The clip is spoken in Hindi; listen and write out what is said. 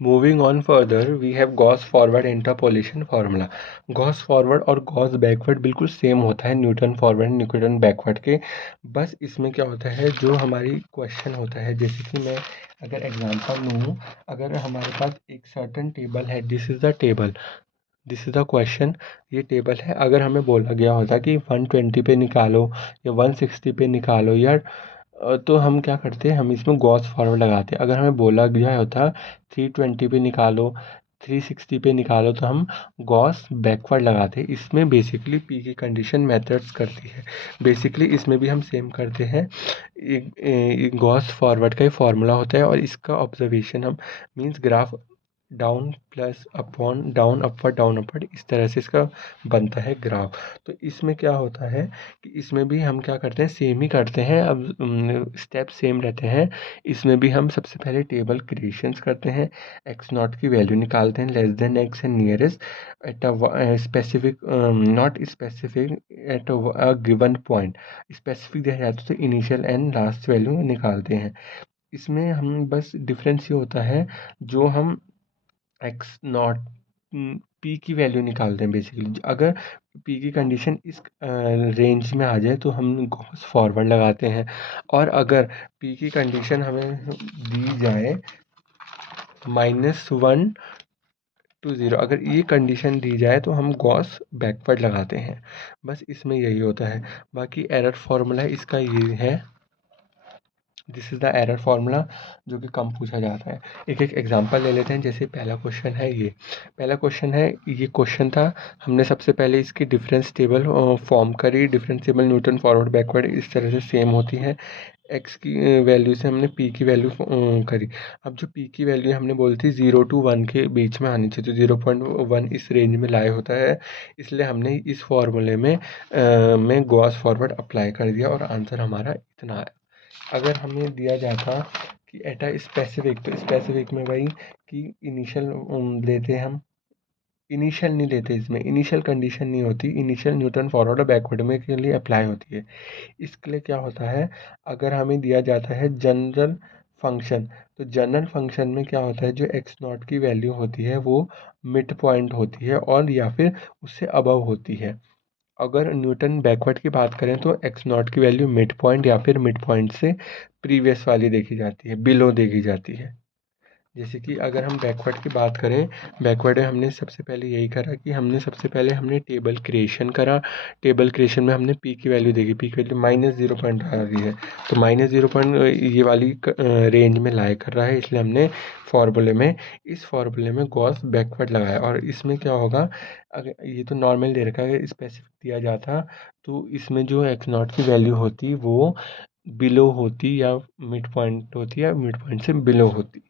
Moving on further we have Gauss forward interpolation formula. Gauss forward और गॉस बैकवर्ड बिल्कुल सेम होता है न्यूटन फॉरवर्ड न्यूटन बैकवर्ड के। बस इसमें क्या होता है, जो हमारी क्वेश्चन होता है, जैसे कि मैं अगर एग्जांपल लूँ, अगर हमारे पास एक सर्टन टेबल है, this is the table, this is the question, ये टेबल है। अगर हमें बोला गया होता कि 120 पे निकालो या 160 पे निकालो, या तो हम क्या करते हैं, हम इसमें गॉस फॉरवर्ड लगाते हैं। अगर हमें बोला गया होता 320 पे निकालो, 360 पे निकालो, तो हम गॉस बैकवर्ड लगाते हैं। इसमें बेसिकली पी की कंडीशन मेथड्स करती है। बेसिकली इसमें भी हम सेम करते हैं। एक गॉस फॉरवर्ड का ही फॉर्मूला होता है और इसका ऑब्जर्वेशन हम means graph down plus upon down upward down upward इस तरह से इसका बनता है ग्राफ। तो इसमें क्या होता है कि इसमें भी हम क्या करते हैं, सेम ही करते हैं। अब स्टेप सेम रहते हैं। इसमें भी हम सबसे पहले टेबल क्रिएशंस करते हैं, एक्स नॉट की वैल्यू निकालते हैं, less than x and nearest at a specific, not specific at a given point. Specific दिया जाता है तो इनिशियल एंड लास्ट वैल्यू निकालते हैं। इसमें हम बस डिफरेंस ये होता है, जो हम एक्स नॉट पी की वैल्यू निकालते हैं। बेसिकली अगर पी की कंडीशन इस रेंज में आ जाए तो हम गॉस फॉरवर्ड लगाते हैं, और अगर पी की कंडीशन हमें दी जाए -1 to 0, अगर ये कंडीशन दी जाए तो हम गॉस बैकवर्ड लगाते हैं। बस इसमें यही होता है। बाकी एरर फॉर्मूला इसका ये है, this is the error formula, जो कि कम पूछा जाता है। एक एक एग्जांपल ले लेते हैं। जैसे पहला क्वेश्चन है, ये पहला क्वेश्चन है, ये क्वेश्चन था, हमने सबसे पहले इसकी डिफरेंस टेबल फॉर्म करी। Difference table Newton forward backward इस तरह से सेम होती है। एक्स की वैल्यू से हमने पी की वैल्यू करी। अब जो पी की वैल्यू हमने बोली थी 0 to 1 के बीच में आनी चाहिए, तो 0.1 इस रेंज में लाए होता है। इसलिए हमने इस फॉर्मूले में गॉस फॉरवर्ड अप्लाई कर दिया और आंसर हमारा इतना है। अगर हमें दिया जाता कि एट अ स्पेसिफिक, तो स्पेसिफिक में वही कि इनिशियल लेते हैं हम, इनिशियल नहीं लेते, इसमें इनिशियल कंडीशन नहीं होती। इनिशियल न्यूटन फॉरवर्ड और बैकवर्ड में के लिए अप्लाई होती है। इसके लिए क्या होता है, अगर हमें दिया जाता है जनरल फंक्शन, तो जनरल फंक्शन में क्या होता है, जो एक्स नॉट की वैल्यू होती है वो मिड पॉइंट होती है और या फिर उससे अबव होती है। अगर न्यूटन बैकवर्ड की बात करें तो एक्स नॉट की वैल्यू मिड पॉइंट या फिर मिड पॉइंट से प्रीवियस वाली देखी जाती है, बिलो देखी जाती है। जैसे कि अगर हम बैकवर्ड की बात करें, बैकवर्ड में हमने सबसे पहले यही करा कि हमने सबसे पहले हमने टेबल क्रिएशन करा। टेबल क्रिएशन में हमने पी की वैल्यू देखी, पी की वैल्यू -0 आ रही है, तो -0 ये वाली रेंज में लाया कर रहा है, इसलिए हमने फार्मूले में इस फार्मूले में गॉस बैकवर्ड लगाया। और इसमें क्या होगा, अगर ये तो नॉर्मल दे रखा है, अगर स्पेसिफिक दिया जाता तो इसमें जो एक्स नॉट की वैल्यू होती वो बिलो होती, या मिड पॉइंट होती, या मिड पॉइंट से बिलो होती।